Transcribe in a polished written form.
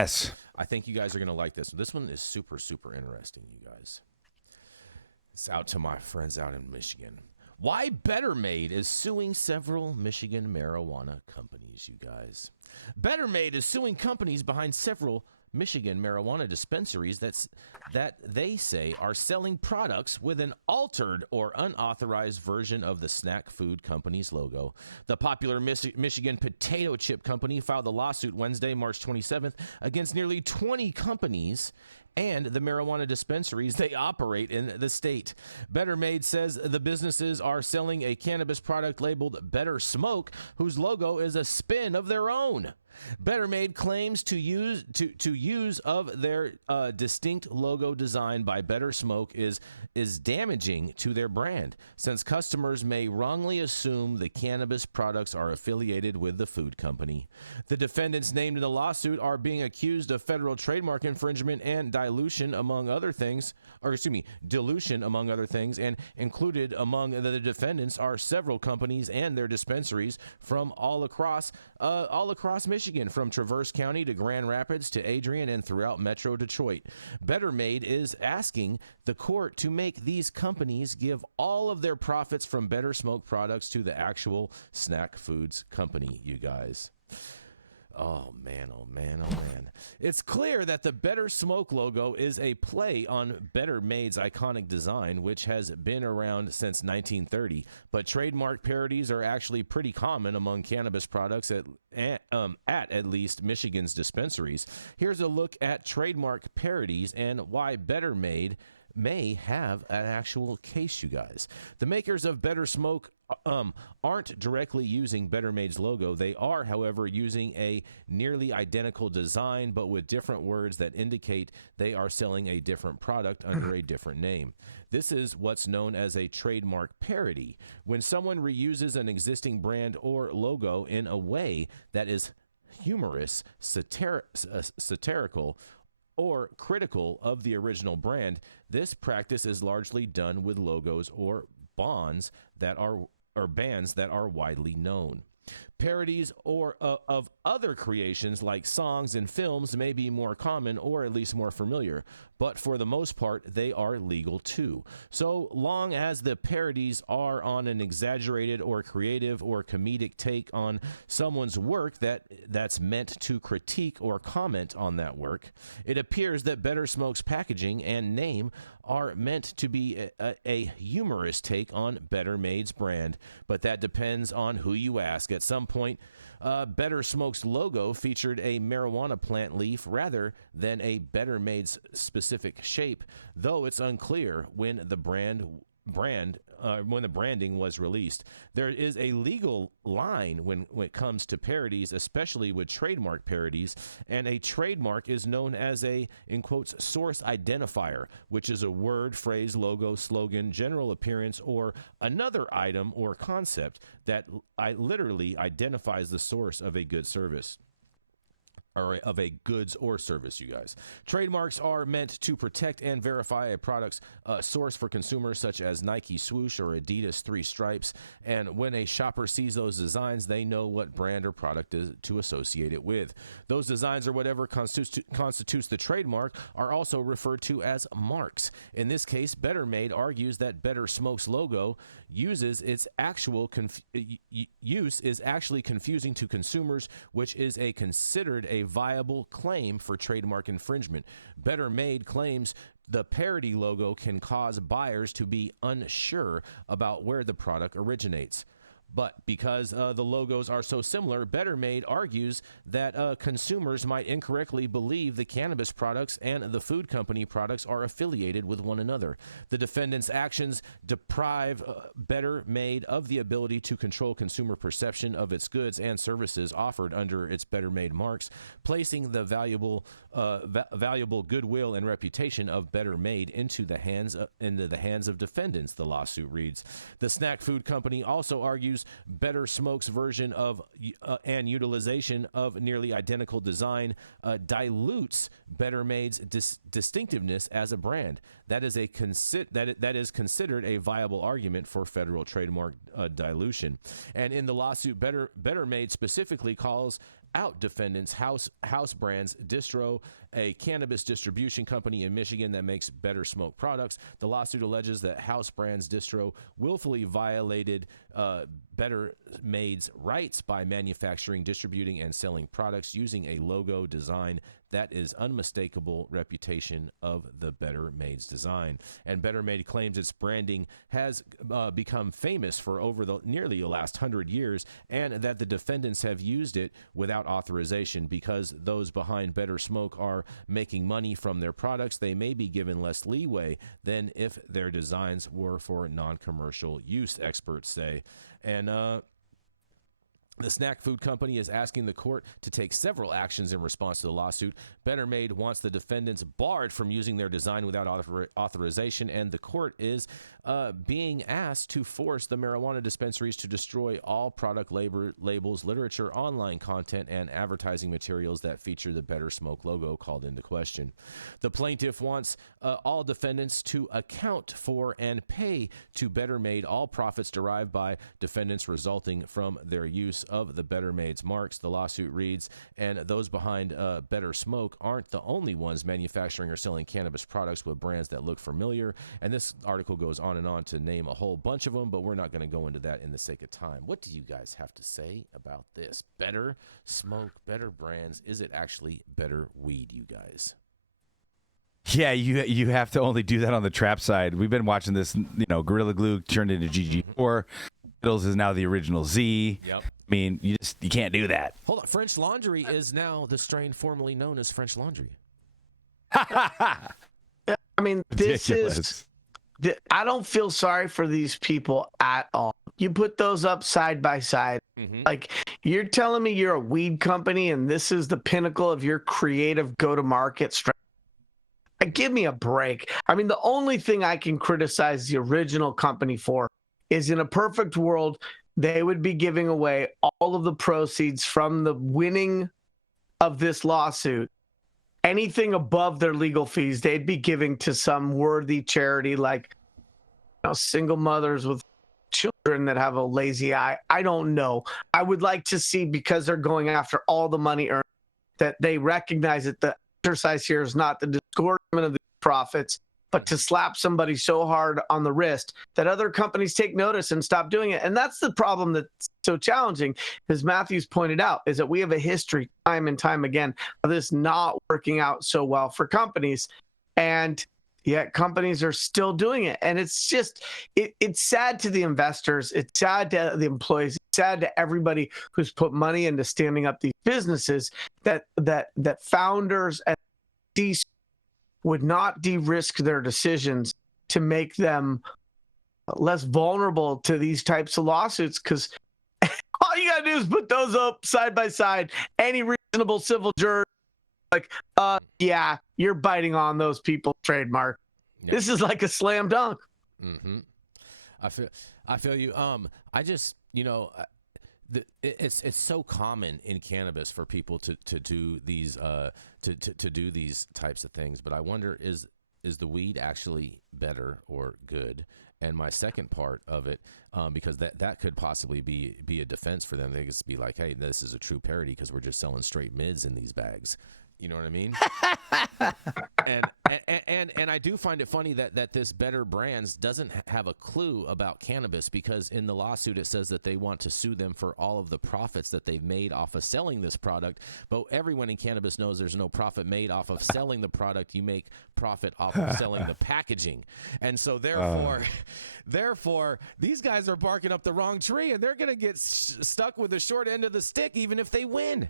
Yes. I think you guys are going to like this. This one is super, super interesting, you guys. It's out to my friends out in Michigan. Why Better Made is suing several Michigan marijuana companies, you guys. Better Made is suing companies behind several Michigan marijuana dispensaries that they say are selling products with an altered or unauthorized version of the snack food company's logo. The popular Michigan potato chip company filed a lawsuit Wednesday, March 27th, against nearly 20 companies and the marijuana dispensaries they operate in the state. Better Made says the businesses are selling a cannabis product labeled Better Smoke, whose logo is a spin of their own. Better Made claims to use of their distinct logo design by Better Smoke is damaging to their brand, since customers may wrongly assume the cannabis products are affiliated with the food company. The defendants named in the lawsuit are being accused of federal trademark infringement and dilution among other things, and included among the defendants are several companies and their dispensaries from all across Michigan, from Traverse County to Grand Rapids to Adrian and throughout Metro Detroit. Better Made is asking the court to make these companies give all of their profits from Better Smoke products to the actual snack foods company, you guys. Oh, man, oh, man, oh, man. It's clear that the Better Smoke logo is a play on Better Made's iconic design, which has been around since 1930. But trademark parodies are actually pretty common among cannabis products at least Michigan's dispensaries. Here's a look at trademark parodies and why Better Made may have an actual case, you guys. The makers of Better Smoke aren't directly using Better Made's logo. They are, however, using a nearly identical design, but with different words that indicate they are selling a different product under a different name. This is what's known as a trademark parody, when someone reuses an existing brand or logo in a way that is humorous, satirical, or critical of the original brand. This practice is largely done with logos or bands that are widely known. Parodies of other creations like songs and films may be more common or at least more familiar, but for the most part, they are legal too. So long as the parodies are on an exaggerated or creative or comedic take on someone's work that's meant to critique or comment on that work, it appears that Better Smoke's packaging and name are meant to be a humorous take on Better Made's brand, but that depends on who you ask. At some point, Better Smoke's logo featured a marijuana plant leaf rather than a Better Made's specific shape, though it's unclear when the branding was released. There is a legal line when it comes to parodies, especially with trademark parodies, and a trademark is known as a, in quotes, source identifier, which is a word, phrase, logo, slogan, general appearance, or another item or concept that literally identifies the source of a good service. Or of a goods or service, you guys. Trademarks are meant to protect and verify a product's source for consumers, such as Nike Swoosh or Adidas Three Stripes. And when a shopper sees those designs, they know what brand or product to associate it with. Those designs or whatever constitutes the trademark are also referred to as marks. In this case, Better Made argues that Better Smoke's logo is actually confusing to consumers, which is considered a viable claim for trademark infringement. Better Made claims the parody logo can cause buyers to be unsure about where the product originates. But because the logos are so similar, Better Made argues that consumers might incorrectly believe the cannabis products and the food company products are affiliated with one another. The defendant's actions deprive Better Made of the ability to control consumer perception of its goods and services offered under its Better Made marks, placing the valuable goodwill and reputation of Better Made into the hands of defendants, the lawsuit reads. The snack food company also argues Better Smoke's version of and utilization of nearly identical design dilutes Better Made's distinctiveness as a brand. That is considered a viable argument for federal trademark dilution. And in the lawsuit, Better Made specifically calls defendants House Brands Distro, a cannabis distribution company in Michigan that makes Better Smoke products. The lawsuit alleges that House Brands Distro willfully violated Better Made's rights by manufacturing, distributing, and selling products using a logo design that is unmistakable reputation of the Better Made's design. And Better Made claims its branding has become famous for over nearly the last 100 years, and that the defendants have used it without authorization. Because those behind Better Smoke are making money from their products, they may be given less leeway than if their designs were for non-commercial use, experts say. And the snack food company is asking the court to take several actions in response to the lawsuit. Better Made wants the defendants barred from using their design without authorization, and the court is being asked to force the marijuana dispensaries to destroy all product labels, literature, online content, and advertising materials that feature the Better Smoke logo called into question. The plaintiff wants all defendants to account for and pay to Better Made all profits derived by defendants resulting from their use of the Better Made's marks. The lawsuit reads, and those behind Better Smoke aren't the only ones manufacturing or selling cannabis products with brands that look familiar. And this article goes on and on to name a whole bunch of them, but we're not going to go into that in the sake of time. What do you guys have to say about this? Better Smoke, better brands. Is it actually better weed, you guys? Yeah, you have to only do that on the trap side. We've been watching this, Gorilla Glue turned into GG4. Skittles is now the original Z. Yep. I mean, you can't do that. Hold on. French Laundry is now the strain formerly known as French Laundry. I mean, Ridiculous. I don't feel sorry for these people at all. You put those up side by side. Mm-hmm. Like, you're telling me you're a weed company and this is the pinnacle of your creative go-to-market strategy. Give me a break. I mean, the only thing I can criticize the original company for is, in a perfect world, they would be giving away all of the proceeds from the winning of this lawsuit. Anything above their legal fees, they'd be giving to some worthy charity, like single mothers with children that have a lazy eye. I don't know. I would like to see, because they're going after all the money earned, that they recognize that the exercise here is not the disgorgement of the profits, but to slap somebody so hard on the wrist that other companies take notice and stop doing it. And that's the problem that's so challenging, as Matthew's pointed out, is that we have a history time and time again of this not working out so well for companies. And yet companies are still doing it. And it's just, it's sad to the investors. It's sad to the employees. It's sad to everybody who's put money into standing up these businesses that founders and these would not de-risk their decisions to make them less vulnerable to these types of lawsuits, because all you gotta do is put those up side by side. Any reasonable civil juror, like, yeah, you're biting on those people's trademark. Yep. This is like a slam dunk. Mm-hmm. I feel you. I just, it's so common in cannabis for people to do these to do these types of things, but I wonder, is the weed actually better or good? And my second part of it, because that could possibly be a defense for them. They could be like, hey, this is a true parody because we're just selling straight mids in these bags. You know what I mean? and I do find it funny that this Better Brands doesn't have a clue about cannabis, because in the lawsuit it says that they want to sue them for all of the profits that they've made off of selling this product. But everyone in cannabis knows there's no profit made off of selling the product. You make profit off of selling the packaging. And so therefore, these guys are barking up the wrong tree, and they're going to get stuck with the short end of the stick even if they win.